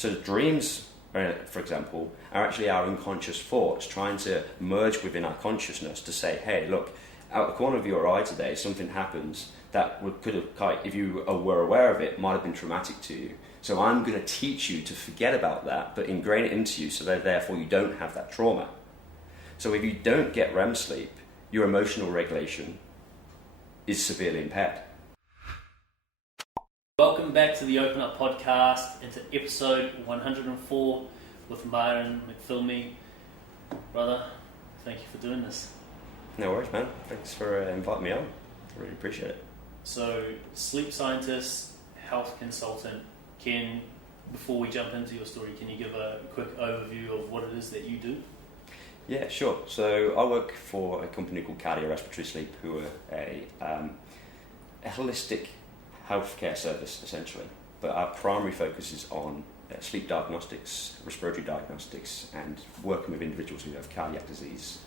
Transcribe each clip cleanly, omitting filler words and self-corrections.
So the dreams, for example, are actually our unconscious thoughts trying to merge within our consciousness to say, hey, look, out the corner of your eye today, something happens that could have, if you were aware of it, might have been traumatic to you. So I'm going to teach you to forget about that, but ingrain it into you so that therefore you don't have that trauma. So if you don't get REM sleep, your emotional regulation is severely impaired. Welcome back to the Open Up Podcast, into episode 104 with Myron Mcphilimey. Brother, thank you for doing this. No worries, man. Thanks for inviting me on. I really appreciate it. So, sleep scientist, health consultant. Before we jump into your story, can you give a quick overview of what it is that you do? Yeah, sure. So I work for a company called Cardiorespiratory Sleep, who are a holistic healthcare service, essentially. But our primary focus is on sleep diagnostics, respiratory diagnostics, and working with individuals who have cardiac disease.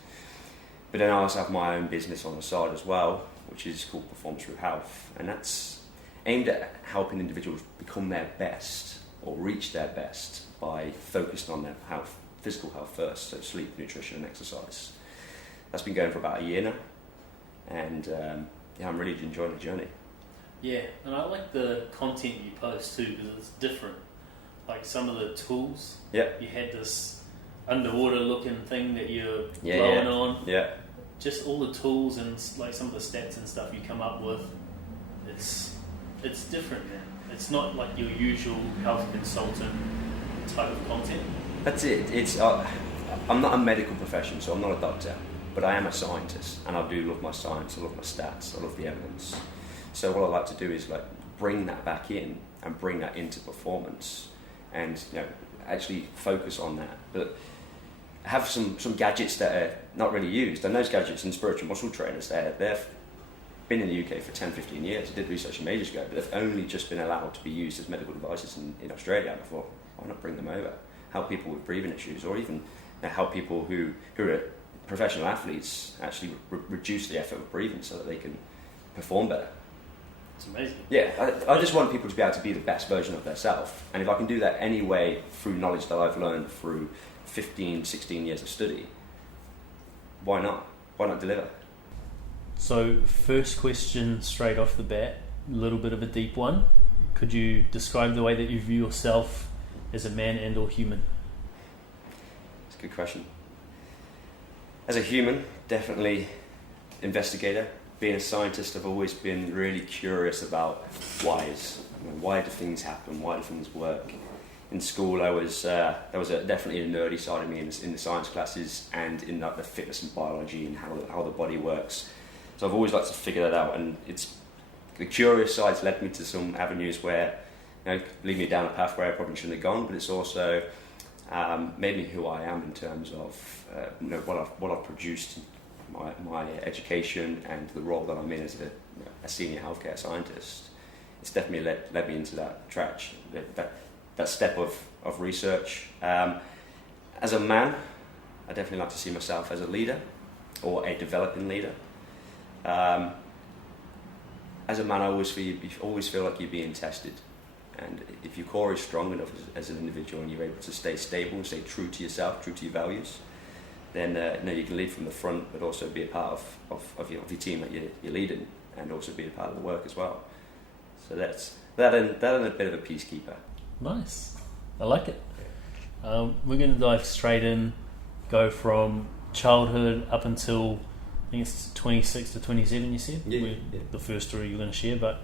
But then I also have my own business on the side as well, which is called Performance Through Health, and that's aimed at helping individuals become their best or reach their best by focusing on their health, physical health first, so sleep, nutrition and exercise. That's been going for about a year now, and I'm really enjoying the journey. Yeah, and I like the content you post too, because it's different. Like some of the tools, you had this underwater looking thing that you're blowing on. Yeah. Just all the tools and like some of the stats and stuff you come up with, it's different, man. It's not like your usual health consultant type of content. That's it. It's I'm not a medical profession, so I'm not a doctor, but I am a scientist, and I do love my science. I love my stats. I love the evidence. So what I like to do is like bring that back in and bring that into performance, and actually focus on that. But have some gadgets that are not really used, and those gadgets and spiritual muscle trainers, they've been in the UK for 10, 15 years. I did research them ages ago, but they've only just been allowed to be used as medical devices in Australia. I thought, why not bring them over? Help people with breathing issues, or even help people who are professional athletes actually reduce the effort of breathing so that they can perform better. It's amazing. Yeah, I just want people to be able to be the best version of themselves, and if I can do that anyway through knowledge that I've learned through 15, 16 years of study, why not? Why not deliver? So, first question straight off the bat, a little bit of a deep one. Could you describe the way that you view yourself as a man and or human? It's a good question. As a human, definitely investigator. Being a scientist, I've always been really curious about whys. Why do things happen? Why do things work? In school, there was definitely a nerdy side of me in the science classes, and in the fitness and biology and how the body works. So I've always liked to figure that out, and it's the curious side's led me to some avenues where lead me down a path where I probably shouldn't have gone, but it's also made me who I am in terms of what I've produced, my education, and the role that I'm in as a senior healthcare scientist. It's definitely led me into that track, that step of research. As a man, I definitely like to see myself as a leader or a developing leader. As a man, I always feel like you're being tested, and if your core is strong enough as an individual and you're able to stay stable and stay true to yourself, true to your values, then you can lead from the front, but also be a part of your team that you're leading, and also be a part of the work as well. So that's and a bit of a peacekeeper. Nice, I like it. We're going to dive straight in, go from childhood up until I think it's 26 to 27. You said the first story you're going to share, but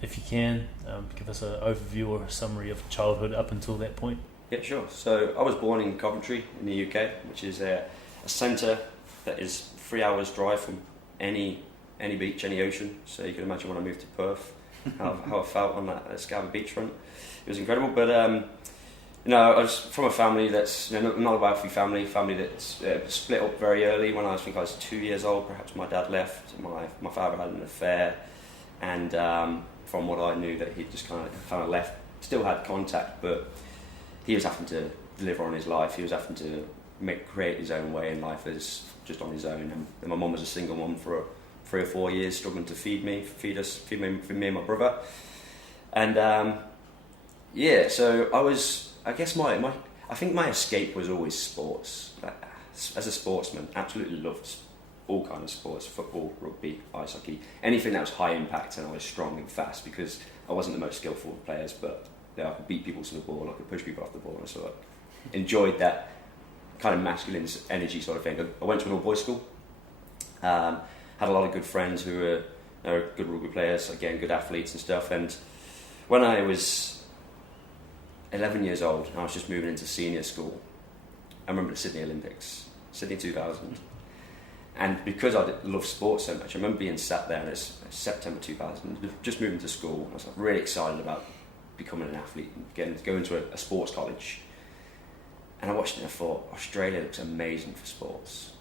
if you can give us an overview or a summary of childhood up until that point. Yeah, sure. So I was born in Coventry in the UK, which is a centre that is 3 hours drive from any beach, any ocean. So you can imagine when I moved to Perth, how I felt on that Scarcity beachfront. It was incredible, but I was from a family that's not a wealthy family that's split up very early. When I think I was 2 years old, perhaps my dad left. My father had an affair, and from what I knew, that he just kind of left. Still had contact, but he was having to deliver on his life. He was having to create his own way in life as just on his own. And my mum was a single mum for 3 or 4 years, struggling to feed me and my brother. And so I was I guess I think my escape was always sports. Like, as a sportsman, absolutely loved all kinds of sports: football, rugby, ice hockey, anything that was high impact, and I was strong and fast because I wasn't the most skillful of players, but I could beat people to the ball, I could push people off the ball, and so I enjoyed that kind of masculine energy sort of thing. I went to an all-boys school, had a lot of good friends who were good rugby players, again, good athletes and stuff, and when I was 11 years old, I was just moving into senior school. I remember the Sydney Olympics, Sydney 2000. And because I love sports so much, I remember being sat there, and it's September 2000, just moving to school. I was like, really excited about becoming an athlete and going to a sports college. And I watched it and I thought, Australia looks amazing for sports.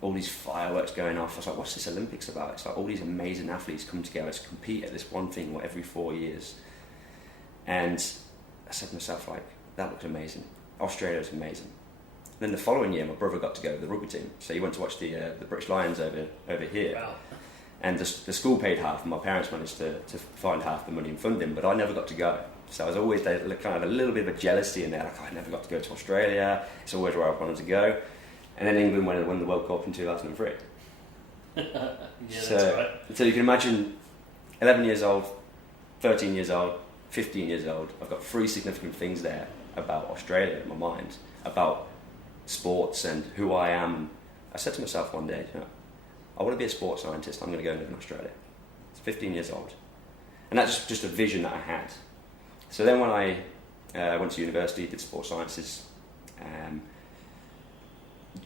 All these fireworks going off. I was like, what's this Olympics about? It's like all these amazing athletes come together to compete at this one thing every 4 years. And I said to myself, like, that looks amazing. Australia's amazing. Then the following year, my brother got to go to the rugby team, so he went to watch the British Lions over here. Wow. And the school paid half, and my parents managed to find half the money and funding, but I never got to go. So I was always there, kind of a little bit of a jealousy in there, like, I never got to go to Australia, it's always where I wanted to go. And then England won the World Cup in 2003. Yeah, So, that's right. So you can imagine 11 years old, 13 years old, 15 years old, I've got 3 significant things there about Australia in my mind, about sports and who I am. I said to myself one day, I want to be a sports scientist, I'm going to go and live in Australia. It's 15 years old. And that's just a vision that I had. So then when I went to university, did sports sciences,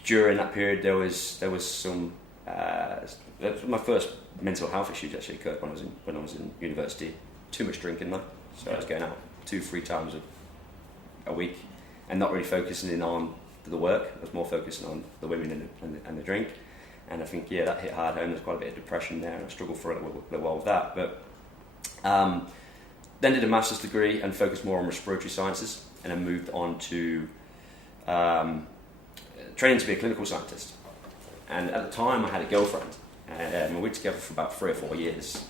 during that period there was some, my first mental health issues actually occurred when I was in university. Too much drinking though, so I was going out 2-3 times a week and not really focusing in on the work. I was more focusing on the women and the drink, and I think that hit hard home. There's quite a bit of depression there, and I struggled for a little while with that. But then did a master's degree and focused more on respiratory sciences, and then moved on to training to be a clinical scientist. And at the time, I had a girlfriend, and we were together for about 3 or 4 years,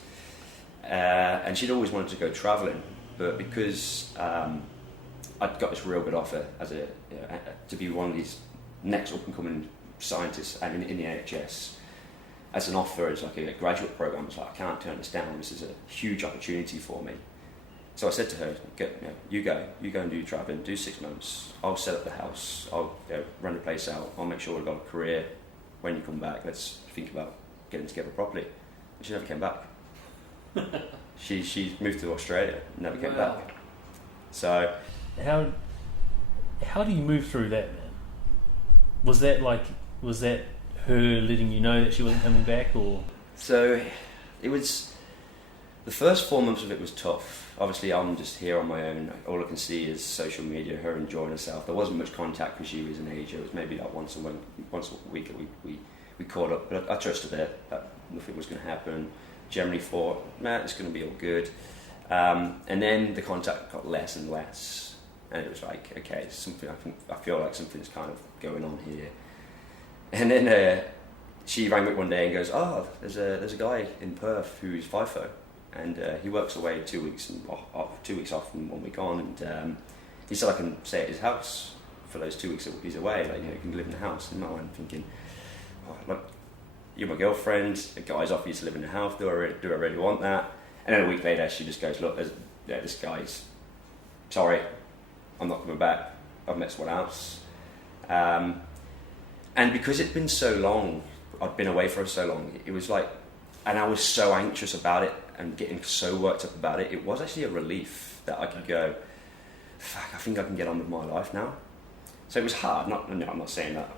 and she'd always wanted to go travelling, but because I'd got this real good offer to be one of these next up-and-coming scientists and in the NHS as an offer as like a graduate program. I was like, I can't turn this down. This is a huge opportunity for me. So I said to her, you go and do travelling, do 6 months. I'll set up the house. I'll run the place out. I'll make sure we've got a career. When you come back, let's think about getting together properly. And she never came back. She moved to Australia and never came back. So how do you move through that, man? Was that her letting you know that she wasn't coming back, or? So it was, the first 4 months of it was tough. Obviously I'm just here on my own. All I can see is social media, her enjoying herself. There wasn't much contact because she was in Asia. It was maybe like once a week that we caught up, but I trusted her that nothing was going to happen. Generally thought, it's going to be all good. And then the contact got less and less, and it was like, okay, something. I feel like something's kind of going on here. And then she rang me one day and goes, there's a guy in Perth who's FIFO, and he works away 2 weeks and 2 weeks off and 1 week on, and he said I can stay at his house for those 2 weeks that he's away. Like, you can live in the house. And I'm thinking, look, you're my girlfriend. The guy's offered you to live in the house. Do I really want that? And then a week later, she just goes, look, this guy's, sorry, I'm not coming back. I've met someone else. And because it'd been so long, I'd been away for so long, it was like, and I was so anxious about it and getting so worked up about it, it was actually a relief that I could go, fuck, I think I can get on with my life now. So it was hard. I'm not saying that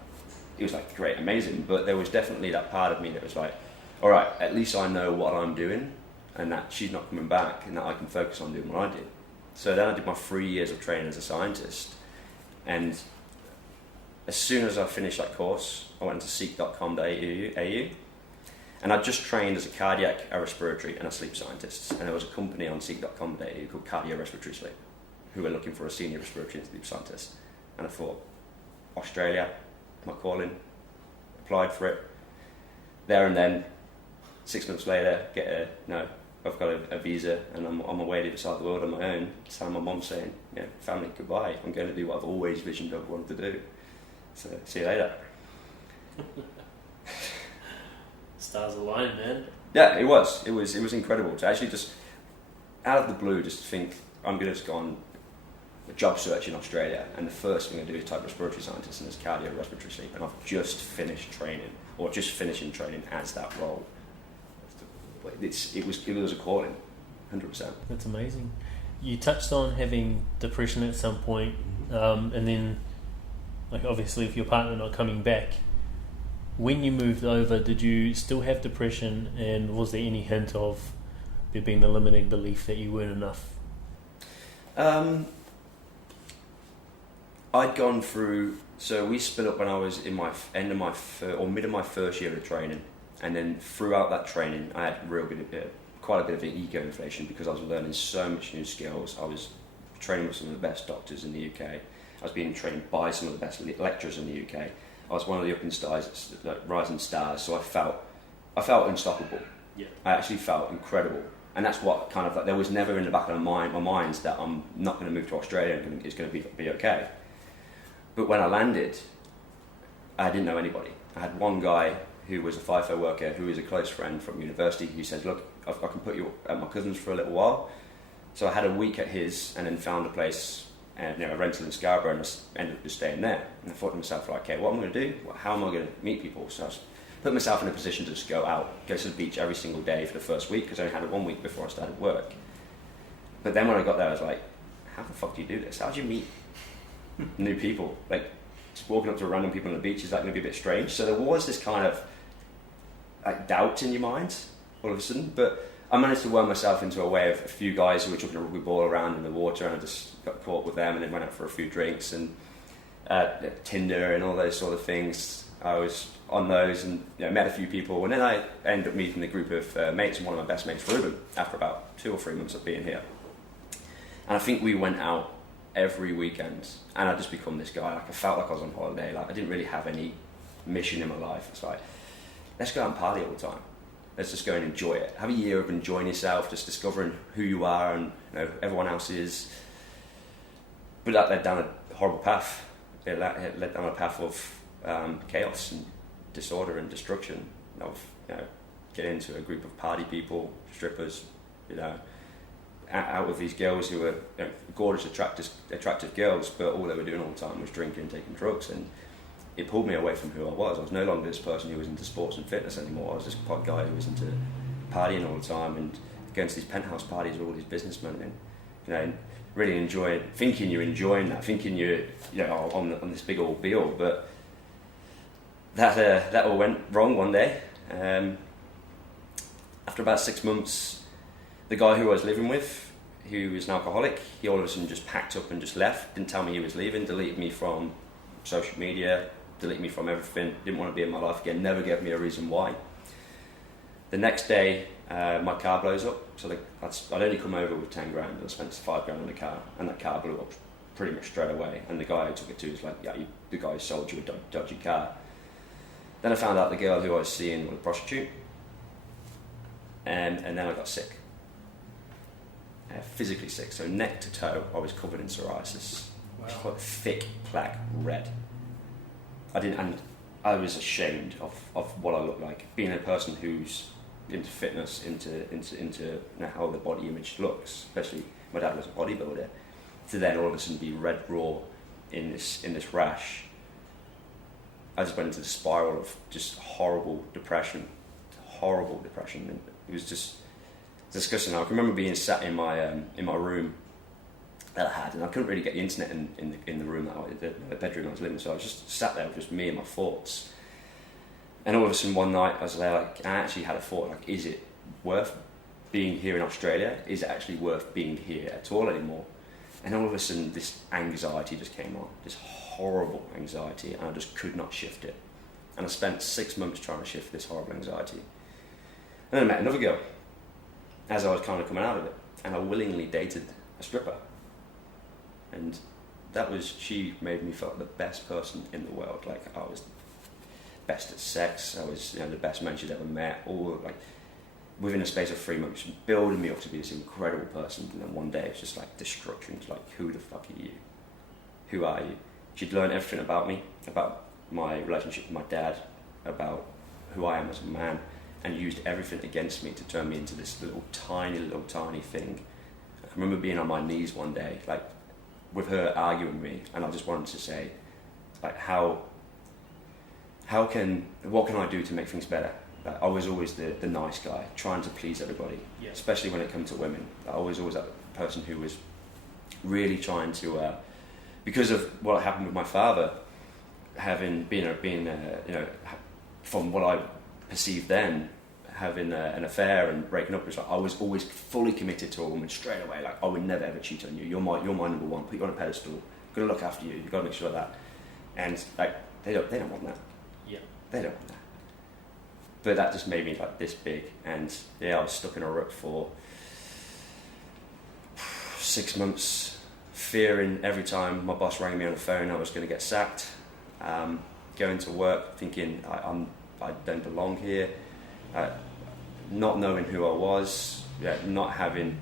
it was like great, amazing, but there was definitely that part of me that was like, all right, at least I know what I'm doing, and that she's not coming back, and that I can focus on doing what I did. So then I did my 3 years of training as a scientist, and as soon as I finished that course, I went into seek.com.au, and I just trained as a cardiac, a respiratory, and a sleep scientist. And there was a company on seek.com.au called Cardiorespiratory Sleep, who were looking for a senior respiratory and sleep scientist. And I thought, Australia, my calling, applied for it. There and then, 6 months later, get a no, I've got a visa and I'm on my way to the other side of the world on my own. So my mum saying, family, goodbye. I'm going to do what I've always visioned I've wanted to do. So see you later. Stars aligned, man. Yeah, it was incredible to actually just out of the blue just think I'm going to just go on a job search in Australia, and the first thing I do is type respiratory scientist and it's cardiorespiratory sleep, and I've just finished training or just finishing training as that role. It was a calling, 100%. That's amazing. You touched on having depression at some point, and then, like, obviously, with your partner not coming back, when you moved over, did you still have depression, and was there any hint of there being the limiting belief that you weren't enough? I'd gone through. So we split up when I was in my mid of my first year of training. And then throughout that training, I had quite a bit of an ego inflation because I was learning so much new skills. I was training with some of the best doctors in the UK. I was being trained by some of the best lecturers in the UK. I was one of the rising stars, so I felt unstoppable. Yeah. I actually felt incredible. And that's what kind of, like, there was never in the back of my mind that I'm not going to move to Australia and it's going to be okay. But when I landed, I didn't know anybody. I had one guy who was a FIFO worker, who was a close friend from university, who said, look, I can put you at my cousin's for a little while. So I had a week at his and then found a place, a rental in Scarborough, and I ended up just staying there. And I thought to myself, like, okay, what am I going to do? How am I going to meet people? So I put myself in a position to just go to the beach every single day for the first week, because I only had it 1 week before I started work. But then when I got there, I was like, how the fuck do you do this? How do you meet new people? Like, just walking up to random people on the beach, is that going to be a bit strange? So there was this kind of like doubt in your mind all of a sudden, but I managed to worm myself into a way of a few guys who were chucking a rugby ball around in the water, and I just got caught with them and then went out for a few drinks, and Tinder and all those sort of things. I was on those and met a few people, and then I ended up meeting a group of mates, and one of my best mates, Ruben, after about 2 or 3 months of being here. And I think we went out every weekend, and I'd just become this guy. Like, I felt like I was on holiday. Like, I didn't really have any mission in my life. It's like, let's go out and party all the time. Let's just go and enjoy it. Have a year of enjoying yourself, just discovering who you are and everyone else is. But that led down a horrible path. It led down a path of chaos and disorder and destruction. Of getting into a group of party people, strippers, out with these girls who were gorgeous, attractive girls, but all they were doing all the time was drinking and taking drugs, and it pulled me away from who I was. I was no longer this person who was into sports and fitness anymore. I was this guy who was into partying all the time and going to these penthouse parties with all these businessmen, and really thinking you're enjoying that, thinking you're on this big old deal, but that all went wrong one day. After about 6 months, the guy who I was living with, who was an alcoholic, he all of a sudden just packed up and just left, didn't tell me he was leaving, deleted me from social media, deleted me from everything, didn't want to be in my life again, never gave me a reason why. The next day, my car blows up. So I'd only come over with 10 grand, and I spent 5 grand on the car, and that car blew up pretty much straight away. And the guy who took it to was like, the guy sold you a dodgy car. Then I found out the girl who I was seeing was a prostitute, and then I got sick. Physically sick, so neck to toe I was covered in psoriasis. Wow. Thick, black, red. I was ashamed of what I looked like. Being a person who's into fitness, into how the body image looks, especially my dad was a bodybuilder, to then all of a sudden be red raw in this rash. I just went into the spiral of just horrible depression. And it was just disgusting. I can remember being sat in my room that I had, and I couldn't really get the internet in the room the bedroom I was living in, so I was just sat there with just me and my thoughts. And all of a sudden one night I was there, like, I actually had a thought, like, is it worth being here in Australia? Is it actually worth being here at all anymore? And all of a sudden this anxiety just came on, this horrible anxiety, and I just could not shift it. And I spent 6 months trying to shift this horrible anxiety. And then I met another girl as I was kind of coming out of it, and I willingly dated a stripper. And she made me feel like the best person in the world. Like, I was best at sex, I was the best man she'd ever met. within a space of 3 months, building me up to be this incredible person, and then one day it's just like destruction. It's like, who the fuck are you? Who are you? She'd learned everything about me, about my relationship with my dad, about who I am as a man, and used everything against me to turn me into this little tiny thing. I remember being on my knees one day, like, with her arguing with me, and I just wanted to say, like, what can I do to make things better? Like, I was always the nice guy, trying to please everybody, especially when it comes to women. I was always that person who was really trying to, because of what happened with my father, having from what I perceived then, having an affair and breaking up, I was always fully committed to a woman straight away. Like, I would never ever cheat on you. You're my number one. Put you on a pedestal. I've got to look after you. You've got to make sure of that. And like, they don't want that. Yeah. They don't want that. But that just made me like this big. And I was stuck in a rut for 6 months, fearing every time my boss rang me on the phone I was going to get sacked. Going to work thinking I don't belong here. Not knowing who I was, not having,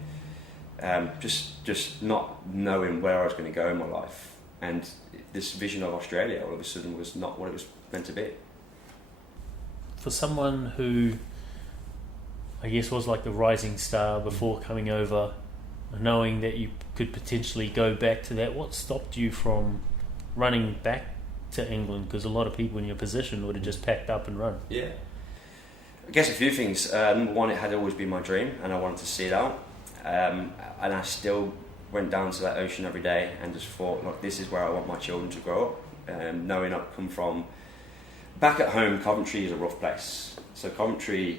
just not knowing where I was going to go in my life, and this vision of Australia all of a sudden was not what it was meant to be. For someone who, I guess, was like the rising star before coming over, knowing that you could potentially go back to that, what stopped you from running back to England? Because a lot of people in your position would have just packed up and run. Yeah. I guess a few things. Number one, it had always been my dream, and I wanted to see it out. And I still went down to that ocean every day and just thought, look, this is where I want my children to grow up. Knowing I've come from back at home, Coventry is a rough place. So Coventry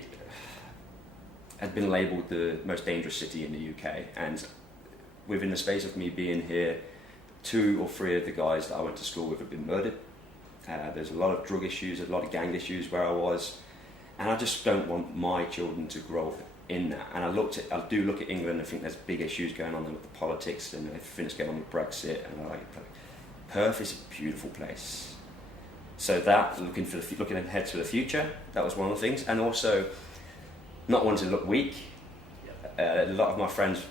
had been labelled the most dangerous city in the UK, and within the space of me being here, 2 or 3 of the guys that I went to school with have been murdered. There's a lot of drug issues, a lot of gang issues where I was. And I just don't want my children to grow up in that. And I do look at England and think there's big issues going on with the politics and everything that's going on with Brexit. And Perth is a beautiful place. So that, looking ahead to the future, that was one of the things. And also, not wanting to look weak. A lot of my friends,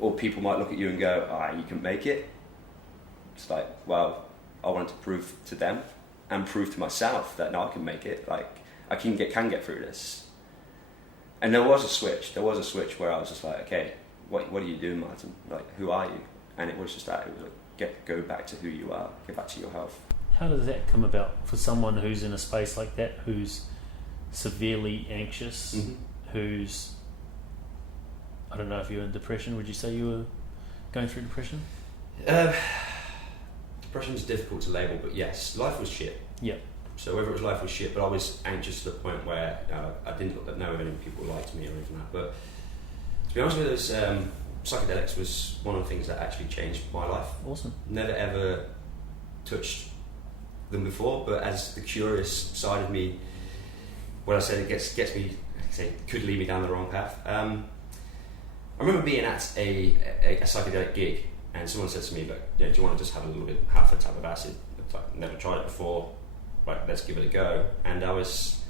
or people might look at you and go, you can make it. It's like, well, I wanted to prove to them and prove to myself that no, I can make it. Like, I can get through this. And there was a switch where I was just like, okay, what are you doing, Martin? Like, who are you? And it was just that. It was like, go back to who you are. Get back to your health. How does that come about for someone who's in a space like that, who's severely anxious, mm-hmm. who's, I don't know if you're in depression. Would you say you were going through depression? Depression is difficult to label, but yes, life was shit. Yeah. So whether it was life was shit, but I was anxious to the point where I didn't know if any people liked me or anything like that. But to be honest with us, psychedelics was one of the things that actually changed my life. Awesome. Never ever touched them before, but as the curious side of me, what I said, it gets me, could lead me down the wrong path. I remember being at a psychedelic gig, and someone said to me, "But do you want to just have a little bit, half a tab of acid?" I've never tried it before. Let's give it a go. And I was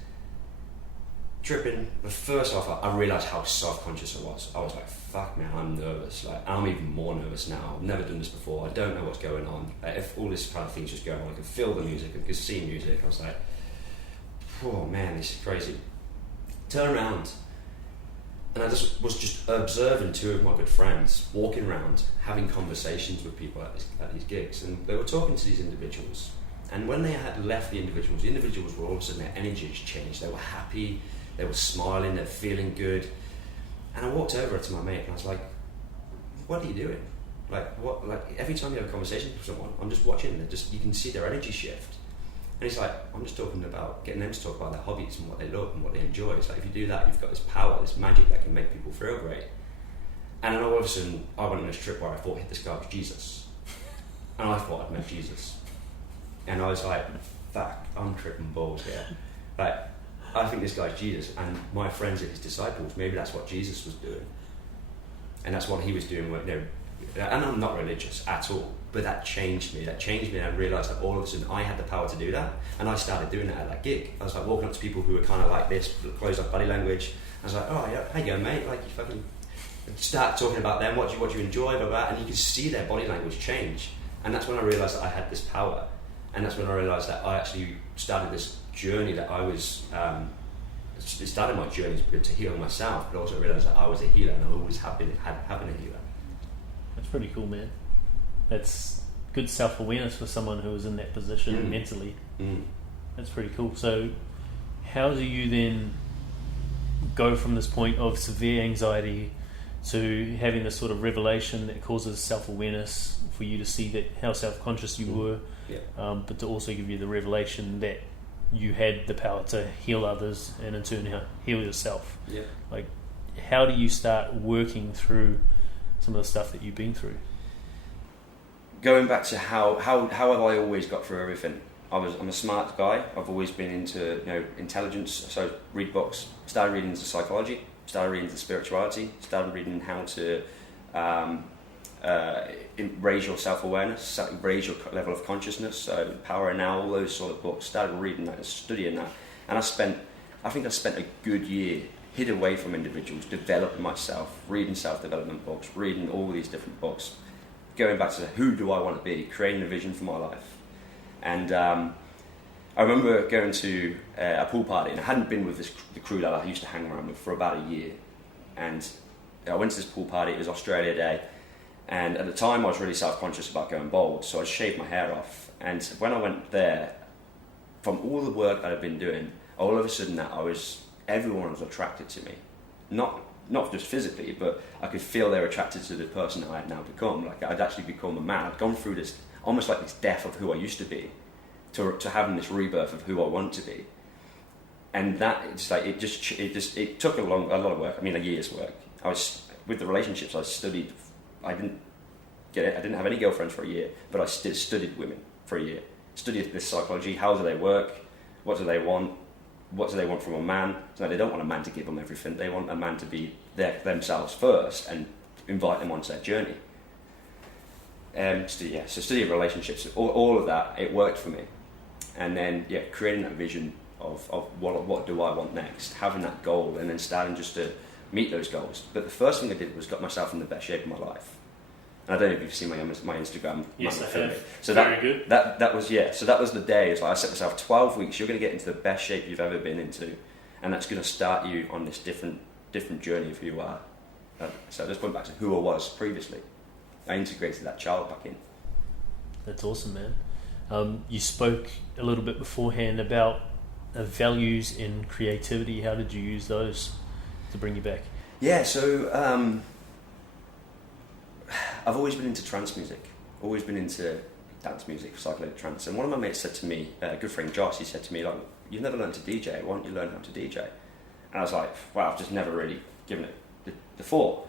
tripping. But first off, I realised how self-conscious I was. I was like, fuck man, I'm nervous. Like, I'm even more nervous now. I've never done this before. I don't know what's going on. If all this kind of thing's just going on, I can feel the music, I can see music. I was like, oh man, this is crazy. Turn around. And I just was observing 2 of my good friends walking around, having conversations with people at these gigs. And they were talking to these individuals. And when they had left the individuals were all of a sudden, their energy had changed. They were happy, they were smiling, they were feeling good. And I walked over to my mate and I was like, what are you doing? Every time you have a conversation with someone, I'm just watching them, you can see their energy shift. And he's like, I'm just talking about getting them to talk about their hobbies and what they love and what they enjoy. It's like, if you do that, you've got this power, this magic that can make people feel great. And then all of a sudden, I went on this trip where I thought, this guy was Jesus. And I thought I'd met Jesus. And I was like, fuck, I'm tripping balls here. I think this guy's Jesus, and my friends are his disciples. Maybe that's what Jesus was doing. And that's what he was doing. And I'm not religious at all, but that changed me. And I realised that all of a sudden I had the power to do that. And I started doing that at that gig. I was like walking up to people who were kind of like this, closed up body language. And was like, oh yeah, how you going, mate? Like, you fucking start talking about them, what do you enjoy, blah, blah, and you can see their body language change. And that's when I realised that I had this power. And that's when I realised that I actually started this journey that I was, it started my journey to heal myself, but also realised that I was a healer, and I always have been a healer. That's pretty cool, man. That's good self-awareness for someone who is in that position mentally. That's pretty cool. So how do you then go from this point of severe anxiety to having this sort of revelation that causes self-awareness for you to see that how self-conscious you were, but to also give you the revelation that you had the power to heal others and in turn heal yourself? Like, how do you start working through some of the stuff that you've been through? Going back to how have I always got through everything? I'm a smart guy. I've always been into intelligence, so read books. Started reading into psychology, started reading into spirituality, started reading how to raise your self-awareness, raise your level of consciousness, so Power and Now, all those sort of books. Started reading that and studying that, and I think I spent a good year hid away from individuals, developing myself, reading self-development books, reading all these different books, going back to who do I want to be, creating a vision for my life. And I remember going to a pool party, and I hadn't been with the crew that I used to hang around with for about a year. And I went to this pool party. It was Australia Day, and at the time I was really self-conscious about going bald, so I shaved my hair off. And when I went there, from all the work that I'd been doing, all of a sudden everyone was attracted to me, not just physically, but I could feel they were attracted to the person I had now become. Like, I'd actually become a man. I'd gone through this almost like this death of who I used to be, to having this rebirth of who I want to be. And that, it took a lot of work. I mean, a year's work. I was with the relationships I studied. I didn't have any girlfriends for a year, but I studied women for a year. Studied this psychology. How do they work? What do they want? What do they want from a man? So they don't want a man to give them everything. They want a man to be themselves first and invite them onto their journey. So studying relationships, all of that, it worked for me. And then, creating that vision of what do I want next, having that goal, and then starting just to meet those goals. But the first thing I did was got myself in the best shape of my life. And I don't know if you've seen my Instagram. Yes, I have. So very good. That was So that was the day. It's like I set myself 12 weeks. You're going to get into the best shape you've ever been into, and that's going to start you on this different journey of who you are. So I just went back to who I was previously. I integrated that child back in. That's awesome, man. You spoke a little bit beforehand about values in creativity. How did you use those to bring you back? Yeah, so I've always been into trance music, always been into dance music, psychedelic trance. And one of my mates said to me, a good friend Josh, he said to me, like, you've never learned to DJ, why don't you learn how to DJ? And I was like, wow, I've just never really given it the thought.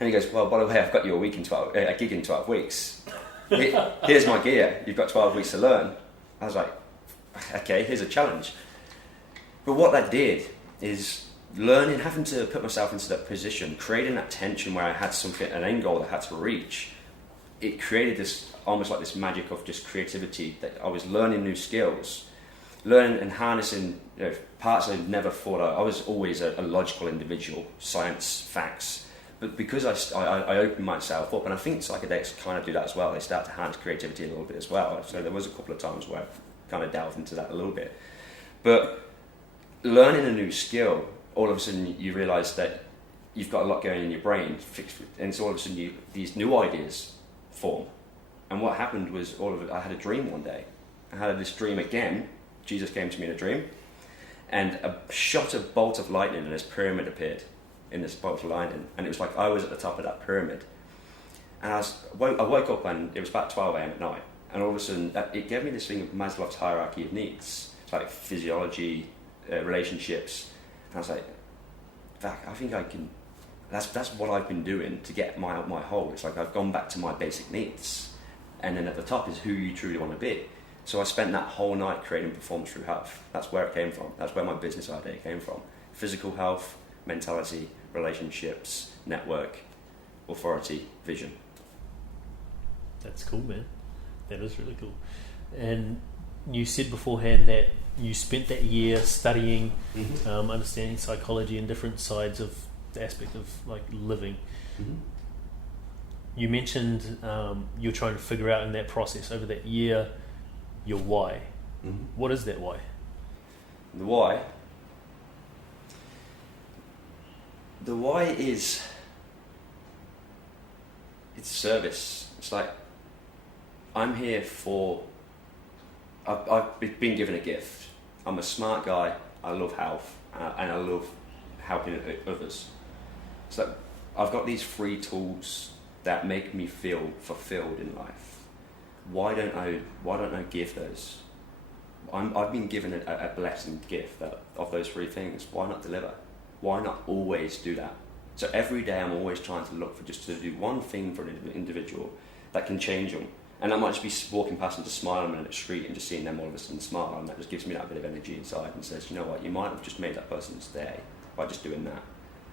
And he goes, well, by the way, I've got you a gig in 12 weeks. Here's my gear. You've got 12 weeks to learn. I was like, okay, here's a challenge. But what that did is learning, having to put myself into that position, creating that tension where I had something, an end goal that I had to reach. It created this, almost like this magic of just creativity, that I was learning new skills, learning and harnessing parts I never thought I was always a logical individual, science, facts. But because I opened myself up, and I think psychedelics kind of do that as well, they start to harness creativity a little bit as well. So there was a couple of times where I kind of delved into that a little bit. But learning a new skill, all of a sudden you realise that you've got a lot going in your brain, and so all of a sudden these new ideas form. And what happened was I had a dream one day. I had this dream again. Jesus came to me in a dream, and a bolt of lightning and this pyramid appeared in this bolt of lightning, and it was like I was at the top of that pyramid. And I woke up, and it was about 12 a.m. at night, and all of a sudden it gave me this thing of Maslow's hierarchy of needs. It's like physiology, relationships, and I was like, I think I can. That's what I've been doing to get my whole. It's like I've gone back to my basic needs, and then at the top is who you truly want to be. So I spent that whole night creating performance through health. That's where it came from. That's where my business idea came from. Physical health, mentality, relationships, network, authority, vision. That's cool, man. That is really cool. And you said beforehand that you spent that year studying, understanding psychology and different sides of the aspect of like living. You mentioned you're trying to figure out in that process over that year your why. What is that why? The why? The why is, it's service. It's like, I'm here for, I've been given a gift. I'm a smart guy, I love health, and I love helping others. It's like, I've got these free tools that make me feel fulfilled in life. Why don't I give those? I've been given a blessed gift of those three things. Why not deliver? Why not always do that? So every day I'm always trying to look for just to do one thing for an individual that can change them. And I might just be walking past and just smiling in the street and just seeing them all of a sudden smile, and that just gives me that bit of energy inside and says, you know what, you might have just made that person's day by just doing that.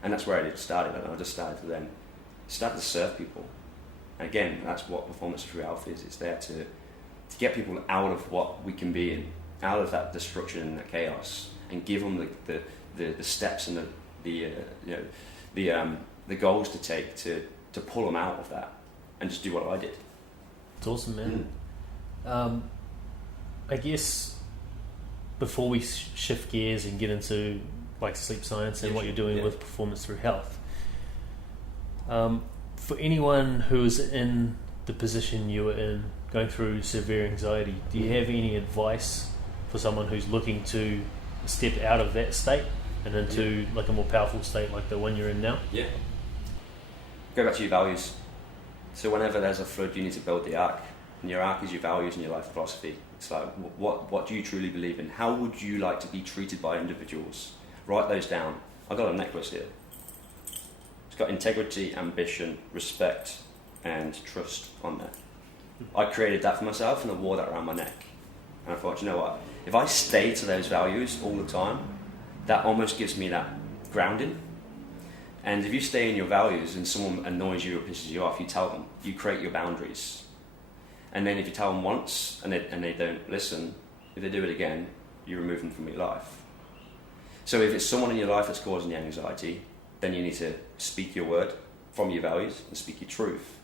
And that's where it started, and I just started to serve people. And again, that's what performance through health is. It's there to get people out of what we can be in, out of that destruction and that chaos, and give them the steps and the goals to take to pull them out of that and just do what I did. It's awesome, man. I guess before we shift gears and get into like sleep science and what you're doing with performance through health, for anyone who is in the position you were in, going through severe anxiety, do you have any advice for someone who's looking to step out of that state and into like a more powerful state like the one you're in now? Yeah. Go back to your values. So whenever there's a flood, you need to build the ark. And your ark is your values and your life philosophy. It's like, what do you truly believe in? How would you like to be treated by individuals? Write those down. I've got a necklace here. It's got integrity, ambition, respect, and trust on there. I created that for myself and I wore that around my neck. And I thought, you know what? If I stay to those values all the time, that almost gives me that grounding. And if you stay in your values and someone annoys you or pisses you off, you tell them. You create your boundaries. And then if you tell them once and they don't listen, if they do it again, you remove them from your life. So if it's someone in your life that's causing you anxiety, then you need to speak your word from your values and speak your truth.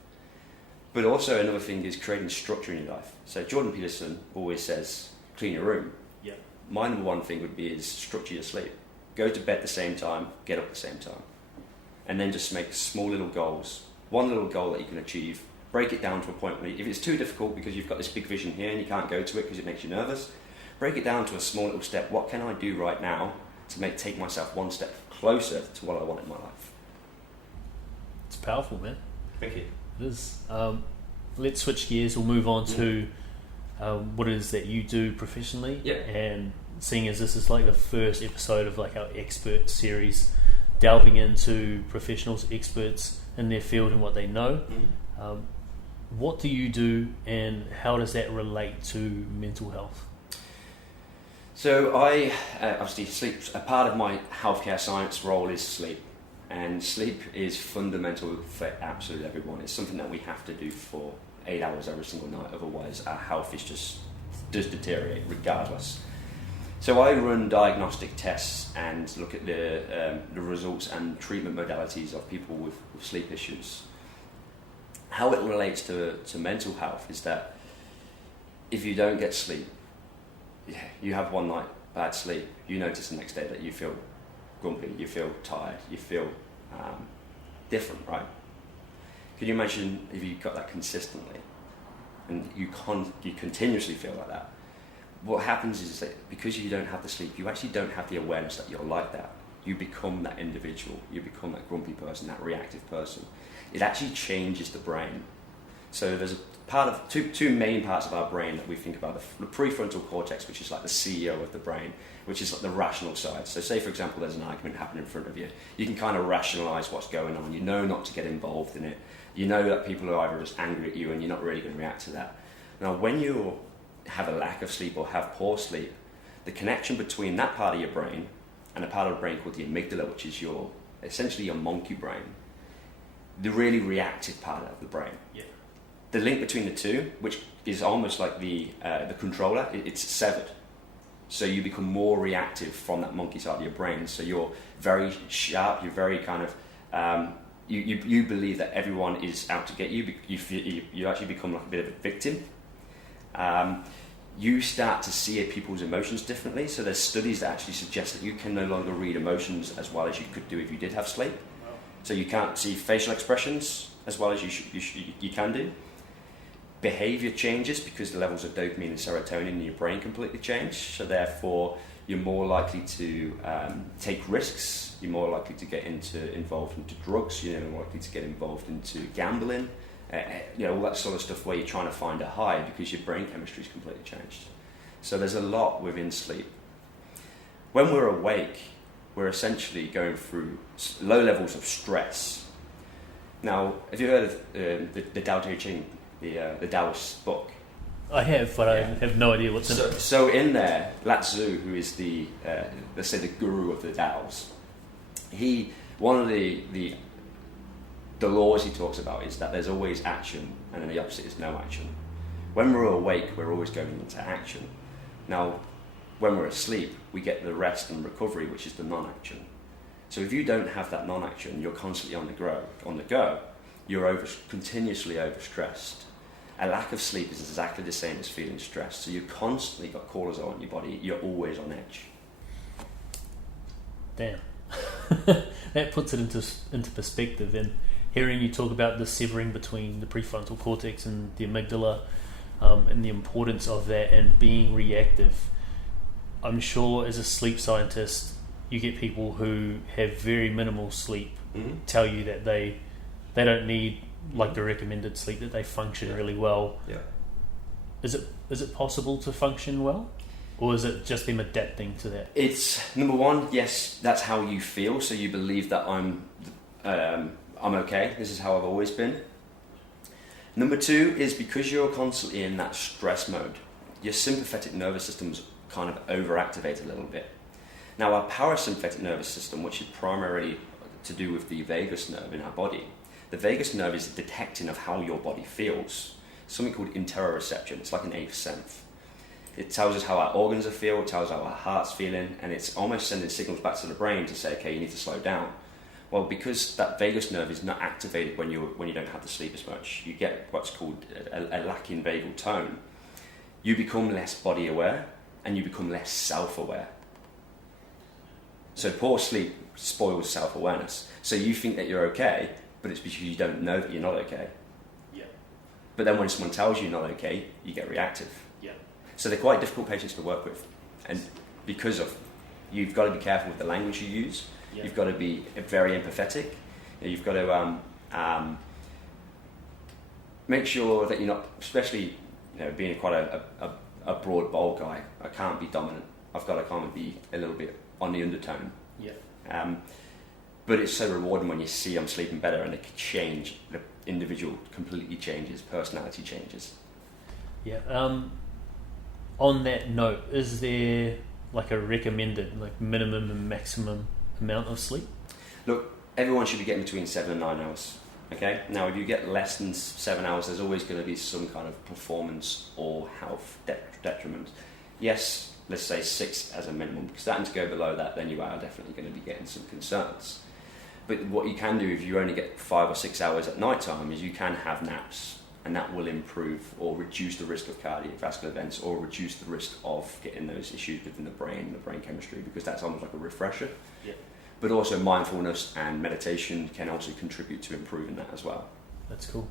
But also another thing is creating structure in your life. So Jordan Peterson always says, clean your room. Yeah. My number one thing would be is structure your sleep. Go to bed at the same time, get up at the same time. And then just make small little goals. One little goal that you can achieve. Break it down to a point where, if it's too difficult because you've got this big vision here and you can't go to it because it makes you nervous, break it down to a small little step. What can I do right now to take myself one step closer to what I want in my life? It's powerful, man. Thank you. It is. Let's switch gears. We'll move on to what it is that you do professionally. Yeah. And seeing as this is like the first episode of like our expert series, delving into professionals, experts in their field and what they know. What do you do and how does that relate to mental health? So I, obviously sleep, a part of my healthcare science role is sleep. And sleep is fundamental for absolutely everyone. It's something that we have to do for 8 hours every single night, otherwise our health is does deteriorate regardless. So I run diagnostic tests and look at the results and treatment modalities of people with sleep issues. How it relates to mental health is that if you don't get sleep, you have one night bad sleep, you notice the next day that you feel grumpy, you feel tired, you feel different, right? Can you imagine if you got that consistently and you continuously feel like that? What happens is that because you don't have the sleep, you actually don't have the awareness that you're like that. You become that individual, you become that grumpy person, that reactive person. It actually changes the brain. So there's a part of two main parts of our brain that we think about: the prefrontal cortex, which is like the CEO of the brain, which is like the rational side. So say, for example, there's an argument happening in front of you. You can kind of rationalize what's going on. You know not to get involved in it. You know that people are either just angry at you and you're not really going to react to that. Now, when you have a lack of sleep or have poor sleep, the connection between that part of your brain and a part of the brain called the amygdala, which is essentially your monkey brain, the really reactive part of the brain. Yeah. the link between the two, which is almost like the controller, it's severed. So you become more reactive from that monkey side of your brain. So you're very sharp. You're very kind of you believe that everyone is out to get you. You actually become like a bit of a victim. You start to see people's emotions differently. So there's studies that actually suggest that you can no longer read emotions as well as you could do if you did have sleep. So you can't see facial expressions as well as you can do. Behavior changes because the levels of dopamine and serotonin in your brain completely change. So therefore, you're more likely to take risks. You're more likely to get involved into drugs. You're more likely to get involved into gambling. All that sort of stuff where you're trying to find a high because your brain chemistry is completely changed. So there's a lot within sleep. When we're awake, we're essentially going through low levels of stress. Now, have you heard of the Tao Te Ching, the Taoist book? I have, but I have no idea what's in it. So in there, Lao Tzu, who is let's say the guru of the Taos, one of the laws he talks about is that there's always action, and then the opposite is no action. When we're awake, we're always going into action. Now, when we're asleep, we get the rest and recovery, which is the non-action. So if you don't have that non-action, you're constantly on the go. You're continuously overstressed. A lack of sleep is exactly the same as feeling stressed. So you've constantly got cortisol in your body. You're always on edge. Damn. That puts it into perspective. And hearing you talk about the severing between the prefrontal cortex and the amygdala, and the importance of that and being reactive, I'm sure as a sleep scientist, you get people who have very minimal sleep tell you that they don't need like the recommended sleep, that they function really well. Yeah. Is it possible to function well? Or is it just them adapting to that? It's, number one, yes, that's how you feel. So you believe that I'm okay. This is how I've always been. Number two is because you're constantly in that stress mode, your sympathetic nervous system's kind of overactivate a little bit. Now, our parasympathetic nervous system, which is primarily to do with the vagus nerve in our body, the vagus nerve is the detecting of how your body feels. Something called interoception. It's like an eighth sense. It tells us how our organs are feeling, it tells us how our heart's feeling, and it's almost sending signals back to the brain to say, okay, you need to slow down. Well, because that vagus nerve is not activated when you don't have to sleep as much, you get what's called a lack in vagal tone. You become less body aware, and you become less self-aware. So poor sleep spoils self-awareness. So you think that you're okay, but it's because you don't know that you're not okay. Yeah. But then when someone tells you you're not okay, you get reactive. Yeah. So they're quite difficult patients to work with. And because of, you've got to be careful with the language you use. Yeah. You've got to be very empathetic. You've got to make sure that you're not, especially being quite a broad, bold guy, I can't be dominant. I've got to kind of be a little bit on the undertone. Yeah. But it's so rewarding when you see I'm sleeping better and it can change. The individual completely changes, personality changes. Yeah. On that note, is there like a recommended minimum and maximum amount of sleep? Look, everyone should be getting between 7 and 9 hours. Okay. Now, if you get less than 7 hours, there's always going to be some kind of performance or health detriment. Yes, let's say 6 as a minimum, because starting to go below that, then you are definitely going to be getting some concerns. But what you can do if you only get 5 or 6 hours at night time is you can have naps, and that will improve or reduce the risk of cardiovascular events or reduce the risk of getting those issues within the brain chemistry, because that's almost like a refresher. Yeah. But also mindfulness and meditation can also contribute to improving that as well. That's cool.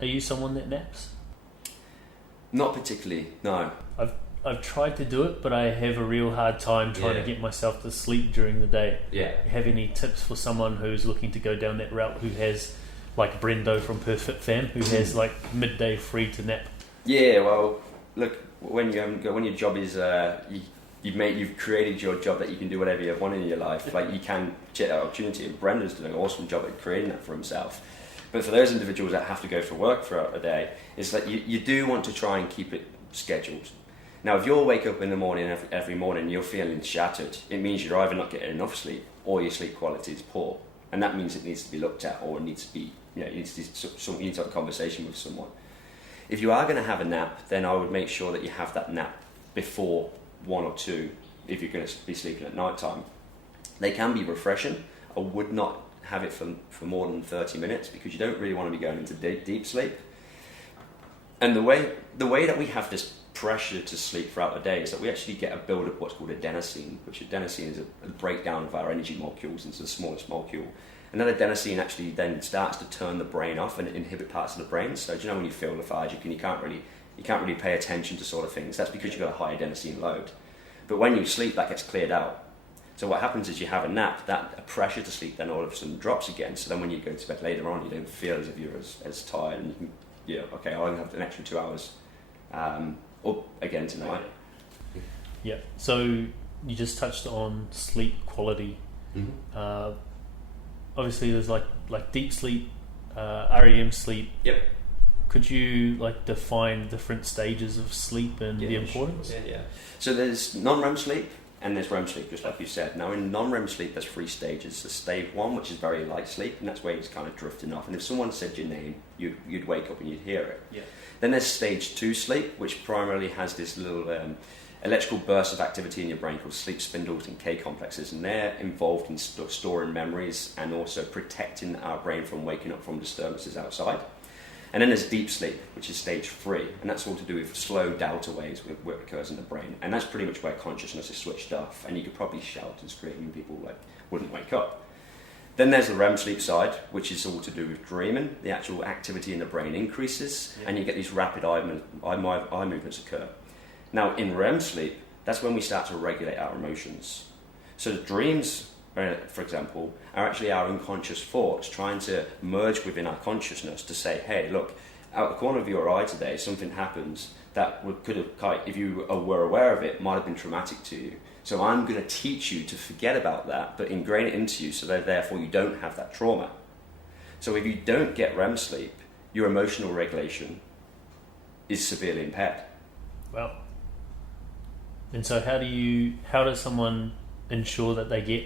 Are you someone that naps? Not particularly, no. I've tried to do it, but I have a real hard time trying to get myself to sleep during the day. Yeah. Have any tips for someone who's looking to go down that route, who has, like Brendo from Perfect Fam, who has like midday free to nap? Yeah, well, look, when your job is you've created your job that you can do whatever you want in your life. Like, you can get that opportunity, and Brenda's doing an awesome job at creating that for himself. But for those individuals that have to go for work throughout the day, it's like you do want to try and keep it scheduled. Now, if you'll wake up in the morning every morning and you're feeling shattered, it means you're either not getting enough sleep or your sleep quality is poor. And that means it needs to be looked at or it needs to be you need to have a conversation with someone. If you are going to have a nap, then I would make sure that you have that nap before 1 or 2 if you're going to be sleeping at night time. They can be refreshing. I would not have it for more than 30 minutes because you don't really want to be going into deep sleep. And the way that we have this pressure to sleep throughout the day is that we actually get a build of what's called adenosine, which adenosine is a breakdown of our energy molecules into the smallest molecule. And that adenosine actually then starts to turn the brain off and inhibit parts of the brain. So do you know when you feel lethargic and you can't really pay attention to sort of things? That's because you've got a high adenosine load. But when you sleep, that gets cleared out. So what happens is you have a nap, that pressure to sleep then all of a sudden drops again. So then when you go to bed later on, you don't feel as if you're as tired, and you can, okay, I'll have an extra 2 hours up again tonight. Yeah. So you just touched on sleep quality. Mm-hmm. Obviously, there's like deep sleep, REM sleep. Yep. Could you define different stages of sleep and the importance? Sure. Yeah. So there's non-REM sleep and there's REM sleep, just like you said. Now in non-REM sleep, there's 3 stages. There's stage 1, which is very light sleep, and that's where it's kind of drifting off. And if someone said your name, you'd wake up and you'd hear it. Yeah. Then there's stage 2 sleep, which primarily has this little electrical burst of activity in your brain called sleep spindles and K complexes, and they're involved in storing memories and also protecting our brain from waking up from disturbances outside. And then there's deep sleep, which is stage 3, and that's all to do with slow delta waves what occurs in the brain, and that's pretty much where consciousness is switched off, and you could probably shout and scream and people wouldn't wake up. Then there's the REM sleep side, which is all to do with dreaming. The actual activity in the brain increases, and you get these rapid eye movements occur. Now, in REM sleep, that's when we start to regulate our emotions. So the dreams, for example, are actually our unconscious thoughts trying to merge within our consciousness to say, hey, look, out the corner of your eye today, something happens that could have, if you were aware of it, might have been traumatic to you. So I'm going to teach you to forget about that, but ingrain it into you so that therefore you don't have that trauma. So if you don't get REM sleep, your emotional regulation is severely impaired. Wow. And so how does someone ensure that they get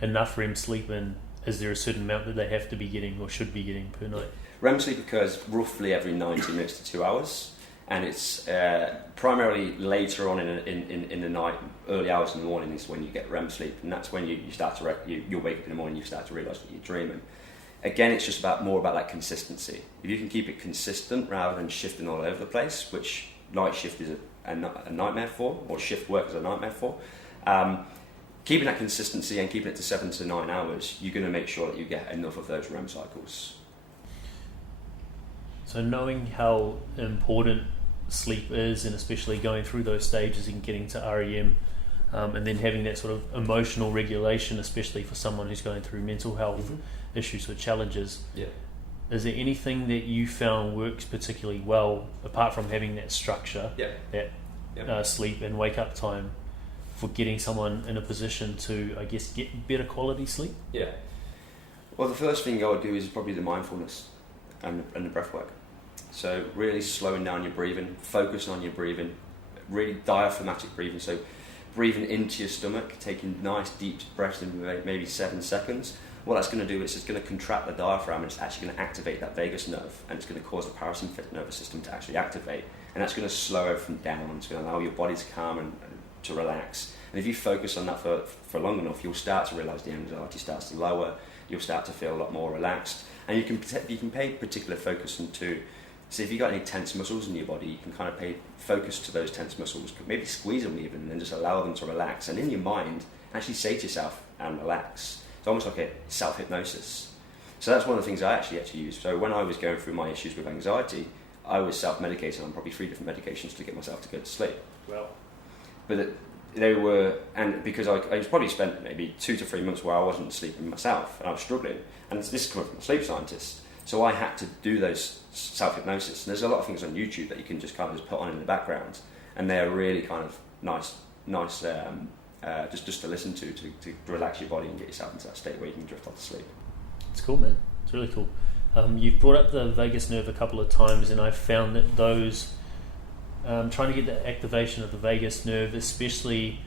enough REM sleep, and is there a certain amount that they have to be getting or should be getting per night? REM sleep occurs roughly every 90 minutes to 2 hours, and it's primarily later on in the night, early hours in the morning is when you get REM sleep, and that's when you start to you'll wake up in the morning, you start to realise that you're dreaming. Again, it's just more about that consistency. If you can keep it consistent rather than shifting all over the place, which night shift is a nightmare for, or shift work is a nightmare for, keeping that consistency and keeping it to 7 to 9 hours, you're going to make sure that you get enough of those REM cycles. So knowing how important sleep is, and especially going through those stages and getting to REM, and then having that sort of emotional regulation, especially for someone who's going through mental health issues or challenges, is there anything that you found works particularly well, apart from having that structure, that sleep and wake up time, for getting someone in a position to, I guess, get better quality sleep? Yeah. Well, the first thing I would do is probably the mindfulness and the breath work. So really slowing down your breathing, focusing on your breathing, really diaphragmatic breathing. So breathing into your stomach, taking nice deep breaths in maybe 7 seconds. What that's going to do is it's going to contract the diaphragm, and it's actually going to activate that vagus nerve, and it's going to cause the parasympathetic nervous system to actually activate, and that's going to slow everything down. It's going to allow your body to calm and to relax. And if you focus on that for long enough, you'll start to realise the anxiety starts to lower, you'll start to feel a lot more relaxed, and you can pay particular focus into, so if you've got any tense muscles in your body, you can kind of pay focus to those tense muscles, maybe squeeze them even, and then just allow them to relax, and in your mind, actually say to yourself, and relax. It's almost like a self-hypnosis. So that's one of the things I actually use. So when I was going through my issues with anxiety, I was self-medicating on probably 3 different medications to get myself to go to sleep. Well, but they were, and because I probably spent maybe 2 to 3 months where I wasn't sleeping myself, and I was struggling, and this is coming from a sleep scientist, so I had to do those self-hypnosis, and there's a lot of things on YouTube that you can just kind of just put on in the background, and they're really kind of nice just to listen to relax your body and get yourself into that state where you can drift off to sleep. It's cool, man. It's really cool. You've brought up the vagus nerve a couple of times, and I've found that those trying to get the activation of the vagus nerve, especially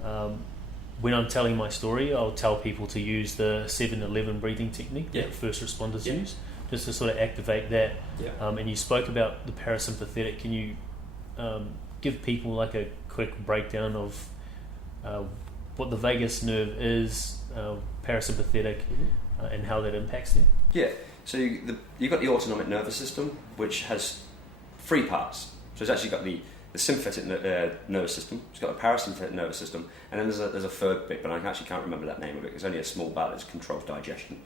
when I'm telling my story, I'll tell people to use the 7-11 breathing technique that first responders use. just to sort of activate that. Yeah. And you spoke about the parasympathetic. Can you give people like a quick breakdown of what the vagus nerve is, parasympathetic, and how that impacts you? Yeah, so you've got the autonomic nervous system, which has 3 parts. So it's actually got the sympathetic nervous system, it's got the parasympathetic nervous system, and then there's a third bit, but I actually can't remember that name of it. It's only a small part that controls digestion.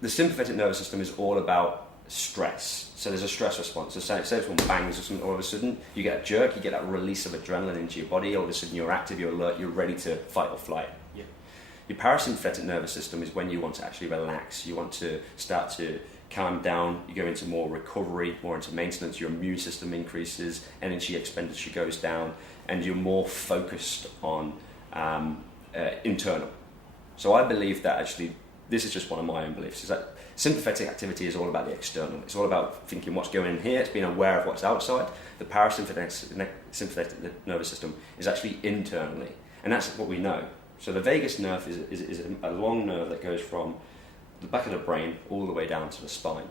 The sympathetic nervous system is all about stress. So there's a stress response. So say if someone bangs or something, all of a sudden you get a jerk, you get that release of adrenaline into your body, all of a sudden you're active, you're alert, you're ready to fight or flight. Yeah. Your parasympathetic nervous system is when you want to actually relax, you want to start to calm down, you go into more recovery, more into maintenance, your immune system increases, energy expenditure goes down, and you're more focused on internal. So I believe that actually, this is just one of my own beliefs, is that sympathetic activity is all about the external. It's all about thinking what's going in here, it's being aware of what's outside. The parasympathetic nervous system is actually internally, and that's what we know. So the vagus nerve is a long nerve that goes from the back of the brain all the way down to the spine.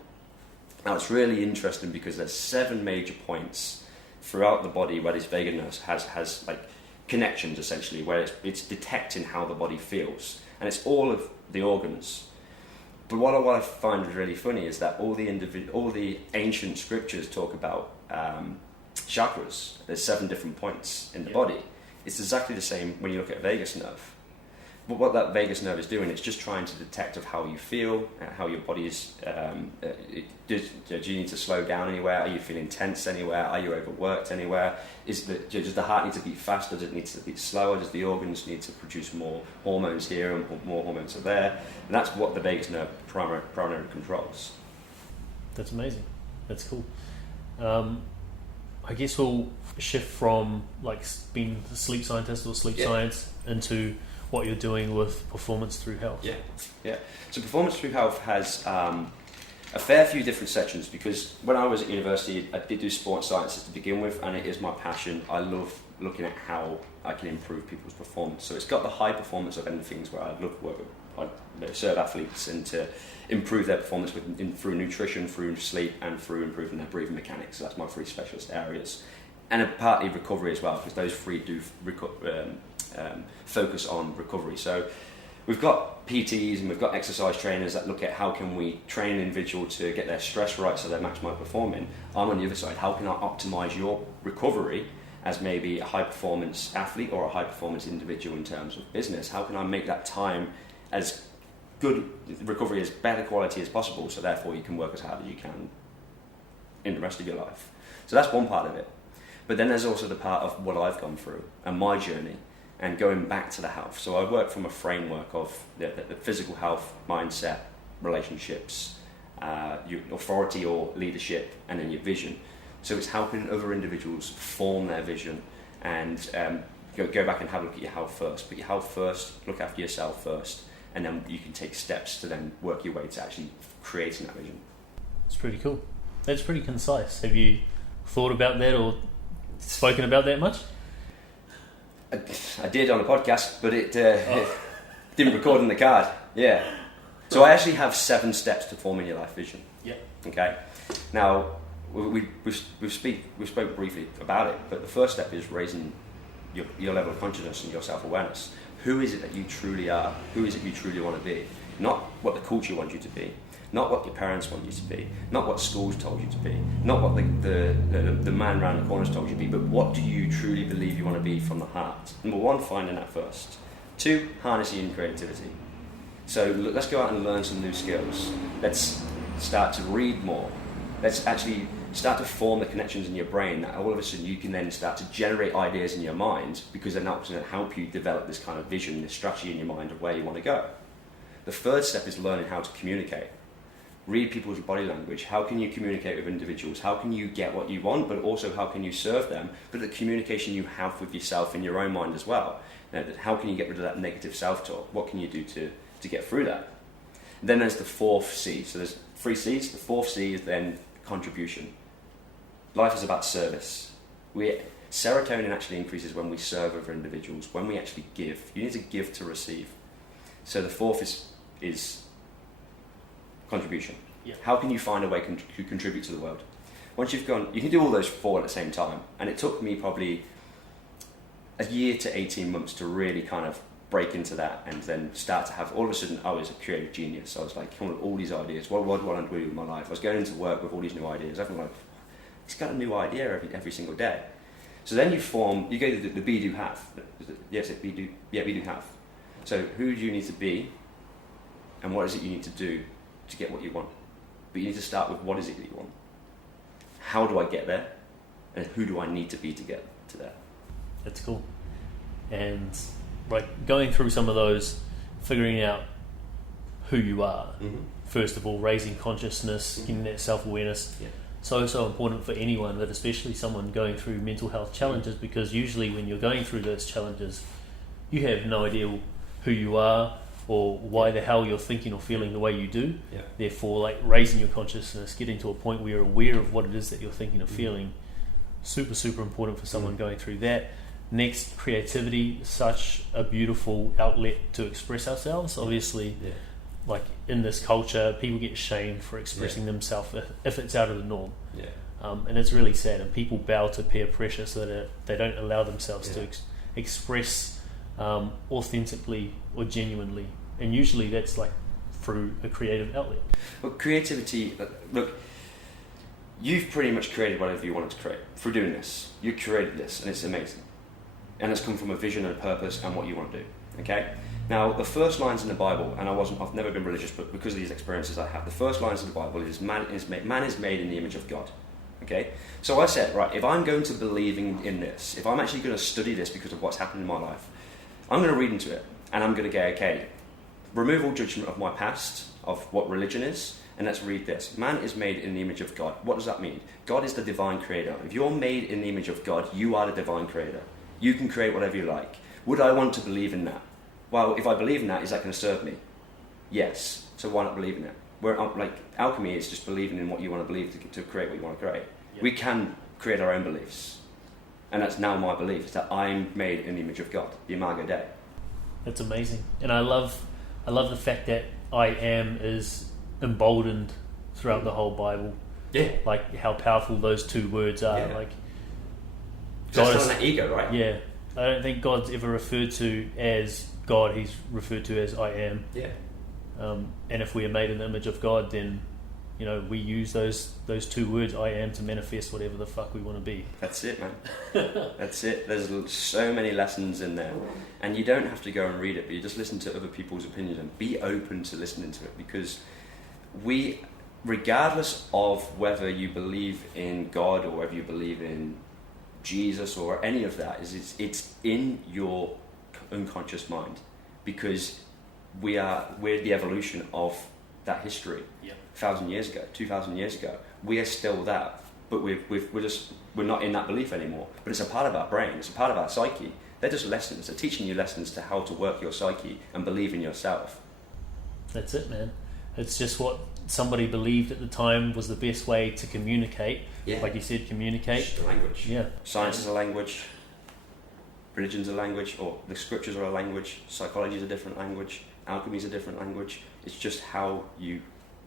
Now it's really interesting because there's 7 major points throughout the body where this vagus nerve has like connections, essentially, where it's detecting how the body feels, and it's all of the organs. But what I find really funny is that all the ancient scriptures talk about chakras. There's 7 different points in the body. It's exactly the same when you look at vagus nerve. But what that vagus nerve is doing, it's just trying to detect of how you feel, how your body is. Do you need to slow down anywhere? Are you feeling tense anywhere? Are you overworked anywhere? Does the heart need to beat faster? Does it need to beat slower? Does the organs need to produce more hormones here and more hormones there? And that's what the vagus nerve primarily controls. That's amazing. That's cool. I guess we'll shift from like being a sleep scientist or sleep science into what you're doing with Performance Through Health. Yeah. So Performance Through Health has a fair few different sections, because when I was at university, I did do sports sciences to begin with, and it is my passion. I love looking at how I can improve people's performance. So it's got the high performance of end things where I love to work with, I serve athletes and to improve their performance through nutrition, through sleep, and through improving their breathing mechanics. So that's my 3 specialist areas. And partly recovery as well, because those 3 do focus on recovery. So we've got PTs and we've got exercise trainers that look at how can we train an individual to get their stress right so they're maximum performing. I'm on the other side, how can I optimize your recovery as maybe a high performance athlete or a high performance individual in terms of business? How can I make that time as good recovery, as better quality as possible, so therefore you can work as hard as you can in the rest of your life? So that's one part of it. But then there's also the part of what I've gone through and my journey, and going back to the health. So I work from a framework of the physical health, mindset, relationships, your authority or leadership, and then your vision. So it's helping other individuals form their vision and go back and have a look at your health first. Put your health first, look after yourself first, and then you can take steps to then work your way to actually creating that vision. It's pretty cool. That's pretty concise. Have you thought about that or spoken about that much? I did on a podcast, but it didn't record in the card. Yeah. So I actually have 7 steps to forming your life vision. Yeah. Okay. Now we spoke briefly about it, but the first step is raising your level of consciousness and your self-awareness. Who is it that you truly are? Who is it you truly want to be? Not what the culture wants you to be. Not what your parents want you to be, not what schools told you to be, not what the man around the corners told you to be, but what do you truly believe you want to be from the heart? Number 1, finding that first. 2, harnessing your creativity. So let's go out and learn some new skills. Let's start to read more. Let's actually start to form the connections in your brain that all of a sudden you can then start to generate ideas in your mind, because they're not going to help you develop this kind of vision, this strategy in your mind of where you want to go. The 3rd step is learning how to communicate. Read people's body language. How can you communicate with individuals? How can you get what you want, but also how can you serve them? But the communication you have with yourself in your own mind as well. Now, how can you get rid of that negative self-talk? What can you do to get through that? And then there's the 4th C. So there's 3 C's. The 4th C is then contribution. Life is about service. Serotonin actually increases when we serve other individuals, when we actually give. You need to give to receive. So the 4th is contribution. Yeah. How can you find a way to contribute to the world? Once you've gone, you can do all those 4 at the same time. And it took me probably a year to 18 months to really kind of break into that, and then start to have, all of a sudden I was a creative genius. I was like, come on, all these ideas, what do I want to do with my life? I was going into work with all these new ideas. Everyone like, he's got a new idea every single day. So then you go to the be, do, have. Yes, be, do, yeah, be, do, have. So who do you need to be, and what is it you need to do to get what you want? But you need to start with, what is it that you want? How do I get there? And who do I need to be to get to there? That's cool. And like going through some of those, figuring out who you are, first of all, raising consciousness, getting that self-awareness, so important for anyone, but especially someone going through mental health challenges, because usually when you're going through those challenges, you have no idea who you are or why the hell you're thinking or feeling the way you do. Therefore, like raising your consciousness, getting to a point where you're aware of what it is that you're thinking or feeling, super important for someone going through that. Next, creativity, such a beautiful outlet to express ourselves. Obviously, like in this culture, people get shamed for expressing themselves if it's out of the norm. And it's really sad, and people bow to peer pressure so that they don't allow themselves to express authentically or genuinely. And usually that's like through a creative outlet. Well, creativity, look, you've pretty much created whatever you wanted to create through doing this. You created this, and it's amazing. And it's come from a vision and a purpose and what you want to do. Okay? Now, the first lines in the Bible, and I've never been religious, but because of these experiences I have, the first lines in the Bible is man is made in the image of God. Okay? So I said, right, if I'm going to believe in this, if I'm actually going to study this because of what's happened in my life, I'm going to read into it, and I'm going to go, okay, remove all judgment of my past, of what religion is, and let's read this. Man is made in the image of God. What does that mean? God is the divine creator. If you're made in the image of God, you are the divine creator. You can create whatever you like. Would I want to believe in that? Well, if I believe in that, is that going to serve me? Yes. So why not believe in it? Like alchemy is just believing in what you want to believe to create what you want to create. We can create our own beliefs, and that's now my belief, is that I'm made in the image of God, the Imago Dei. That's amazing, and I love the fact that I am is emboldened throughout the whole Bible. Like how powerful those 2 words are. Like God is that ego, right? I don't think God's ever referred to as God. He's referred to as I am. And if we are made in the image of God, then we use those 2 words, I am, to manifest whatever the fuck we want to be. That's it, man. That's it. There's so many lessons in there, and you don't have to go and read it, but you just listen to other people's opinions and be open to listening to it, because regardless of whether you believe in God or whether you believe in Jesus or any of that, it's in your unconscious mind, because we're the evolution of that history. 1,000 years ago, 2,000 years ago, we are still that, but we're not in that belief anymore. But it's a part of our brain, it's a part of our psyche. They're just lessons. They're teaching you lessons to how to work your psyche and believe in yourself. That's it, man. It's just what somebody believed at the time was the best way to communicate. Like you said, communicate. Just a language. Science is a language. Religion's a language, or the scriptures are a language. Psychology is a different language. Alchemy is a different language. It's just how you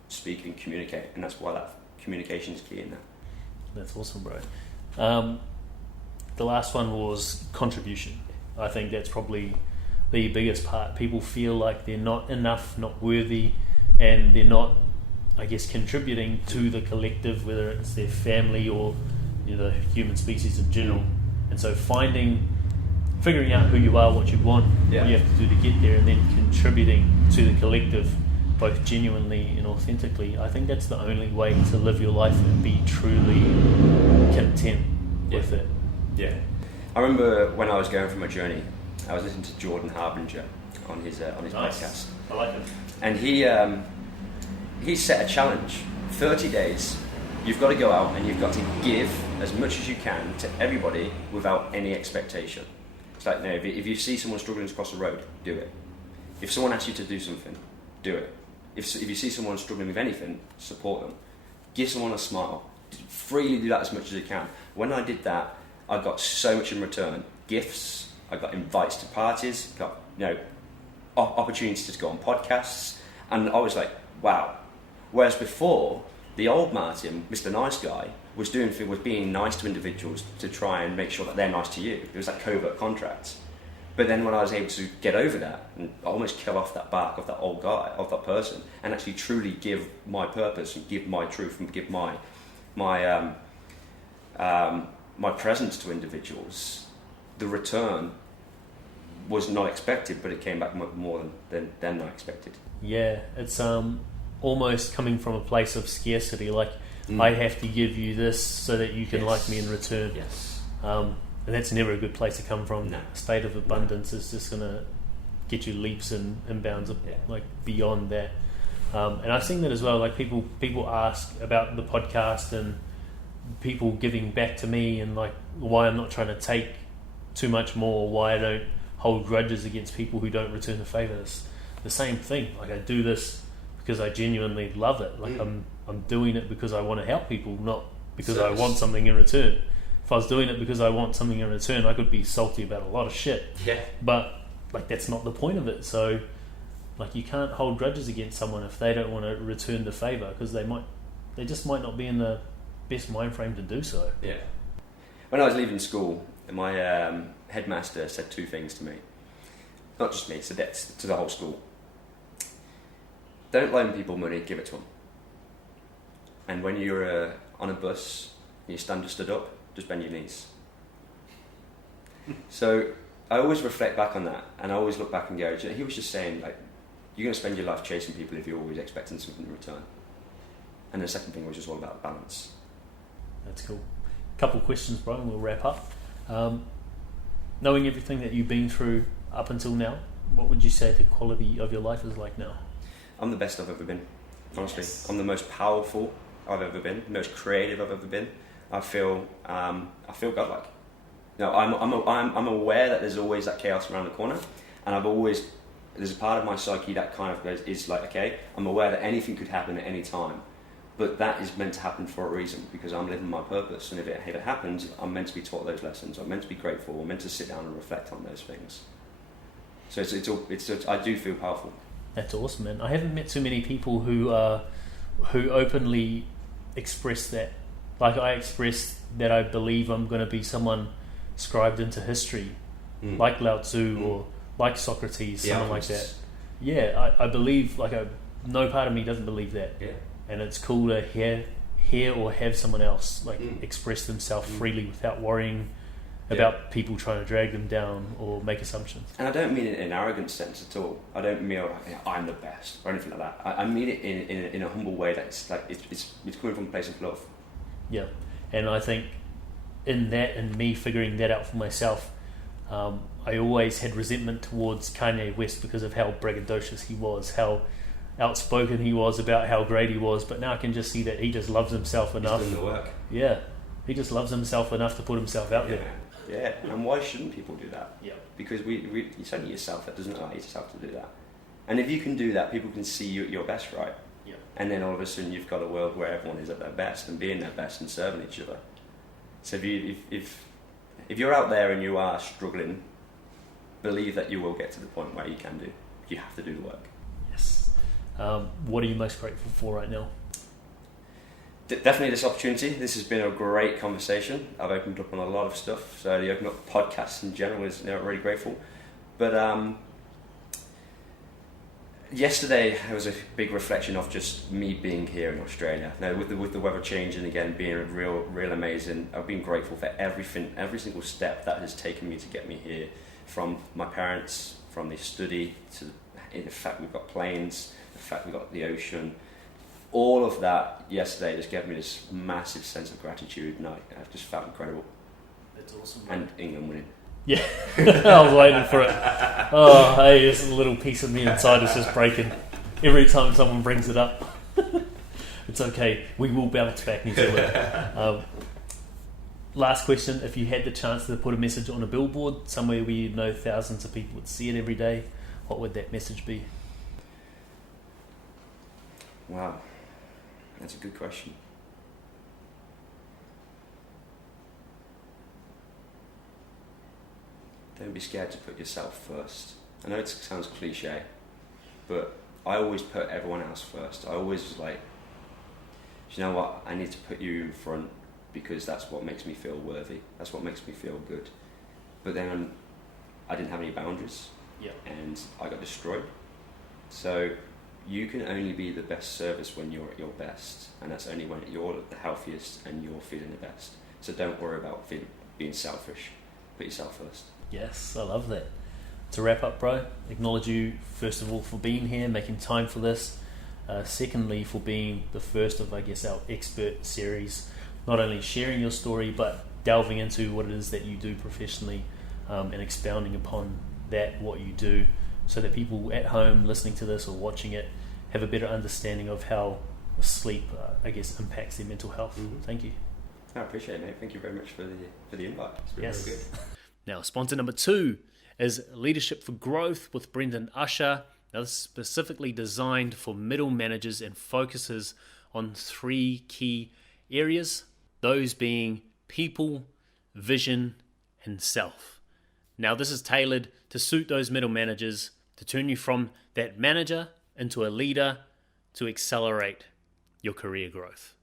speak and communicate, and that's why that communication is key in that. That's awesome, bro. The last one was contribution. I think that's probably the biggest part. People feel like they're not enough, not worthy, and they're not, I guess, contributing to the collective, whether it's their family or the human species in general. And so figuring out who you are, what you want, what you have to do to get there, and then contributing to the collective, both genuinely and authentically. I think that's the only way to live your life and be truly content with it. I remember when I was going through my journey, I was listening to Jordan Harbinger on his podcast. I like him. And he set a challenge. 30 days, you've got to go out and you've got to give as much as you can to everybody without any expectation. It's like, if you see someone struggling to cross the road, do it. If someone asks you to do something, do it. If you see someone struggling with anything, support them. Give someone a smile. Freely do that as much as you can. When I did that, I got so much in return. Gifts, I got invites to parties, got opportunities to go on podcasts, and I was like, wow, Whereas before, the old Martin, Mr. Nice Guy, was being nice to individuals to try and make sure that they're nice to you. It was like covert contracts. But then when I was able to get over that and almost kill off that bark of that old guy, of that person, and actually truly give my purpose and give my truth and give my presence to individuals, the return was not expected, but it came back more than I expected. Yeah, it's almost coming from a place of scarcity, like I have to give you this so that you can like me in return. Yes. And that's never a good place to come from. No. A state of abundance is just going to get you leaps and bounds like beyond that. And I've seen that as well. Like people ask about the podcast and people giving back to me, and like why I'm not trying to take too much more, why I don't hold grudges against people who don't return the favour. It's the same thing. Like I do this because I genuinely love it. Like I'm doing it because I want to help people, not because I want something in return. If I was doing it because I want something in return, I could be salty about a lot of shit. Yeah. But like that's not the point of it. So like you can't hold grudges against someone if they don't want to return the favour, because they just might not be in the best mind frame to do so. Yeah. When I was leaving school, my headmaster said two things to me. Not just me, so that's to the whole school. Don't loan people money, give it to them. And when you're on a bus and you stood up, just bend your knees. So I always reflect back on that, and I always look back and go, he was just saying, like, you're going to spend your life chasing people if you're always expecting something in return. And the second thing was just all about balance. That's cool. Couple questions, Brian, we'll wrap up. Knowing everything that you've been through up until now, what would you say the quality of your life is like now? I'm the best I've ever been, honestly. Yes. I'm the most powerful I've ever been, the most creative I've ever been. I feel godlike. No, I'm aware that there's always that chaos around the corner, and there's a part of my psyche that kind of is like, okay, I'm aware that anything could happen at any time, but that is meant to happen for a reason, because I'm living my purpose, and if it happens, I'm meant to be taught those lessons. I'm meant to be grateful. I'm meant to sit down and reflect on those things. So I do feel powerful. That's awesome, man. I haven't met too many people who openly express that. Like I express that I believe I'm going to be someone scribed into history, like Lao Tzu or like Socrates, someone like that. Yeah, I believe, like no part of me doesn't believe that. Yeah. And it's cool to hear or have someone else like express themselves freely without worrying about people trying to drag them down or make assumptions. And I don't mean it in an arrogant sense at all. I don't mean I'm the best or anything like that. I mean it in a humble way that's like it's coming from a place of love. Yeah, and I think in that and me figuring that out for myself, I always had resentment towards Kanye West because of how braggadocious he was, how outspoken he was about how great he was, but now I can just see that he just loves himself enough. He's doing the work. Yeah, he just loves himself enough to put himself out there. Yeah, and why shouldn't people do that? Yeah. Because it's only yourself that doesn't allow yourself to do that. And if you can do that, people can see you at your best, right? Yeah. And then all of a sudden you've got a world where everyone is at their best and being their best and serving each other. So if you're out there and you are struggling, believe that you will get to the point where you can do. You have to do the work. Yes. What are you most grateful for right now? Definitely this opportunity. This has been a great conversation. I've opened up on a lot of stuff. So the open up podcasts in general is really grateful. But yesterday it was a big reflection of just me being here in Australia. Now with the weather changing again, being real amazing. I've been grateful for everything, every single step that has taken me to get me here. From my parents, from the study to the fact we've got planes, the fact we've got the ocean. All of that yesterday just gave me this massive sense of gratitude, and I just felt incredible. That's awesome. And England winning. Yeah, I was waiting for it. Oh, hey, this little piece of me inside is just breaking every time someone brings it up. It's okay. We will bounce back, New Zealand. Last question. If you had the chance to put a message on a billboard somewhere where you know thousands of people would see it every day, what would that message be? Wow. That's a good question. Don't be scared to put yourself first. I know it sounds cliche, but I always put everyone else first. I always you know what, I need to put you in front because that's what makes me feel worthy. That's what makes me feel good. But then I didn't have any boundaries, and I got destroyed. So you can only be the best service when you're at your best, and that's only when you're the healthiest and you're feeling the best. So don't worry about being selfish. Put yourself first. Yes, I love that. To wrap up, bro, acknowledge you first of all for being here, making time for this. Secondly, for being the first of, I guess, our expert series. Not only sharing your story, but delving into what it is that you do professionally, and expounding upon that, what you do, so that people at home listening to this or watching it have a better understanding of how sleep, I guess, impacts their mental health. Mm-hmm. Thank you. I appreciate it, mate. Thank you very much for the invite. It's been very good. Now, sponsor number 2 is Leadership for Growth with Brendan Usher. Now, this is specifically designed for middle managers and focuses on 3 key areas, those being people, vision, and self. Now, this is tailored to suit those middle managers, to turn you from that manager into a leader, to accelerate your career growth.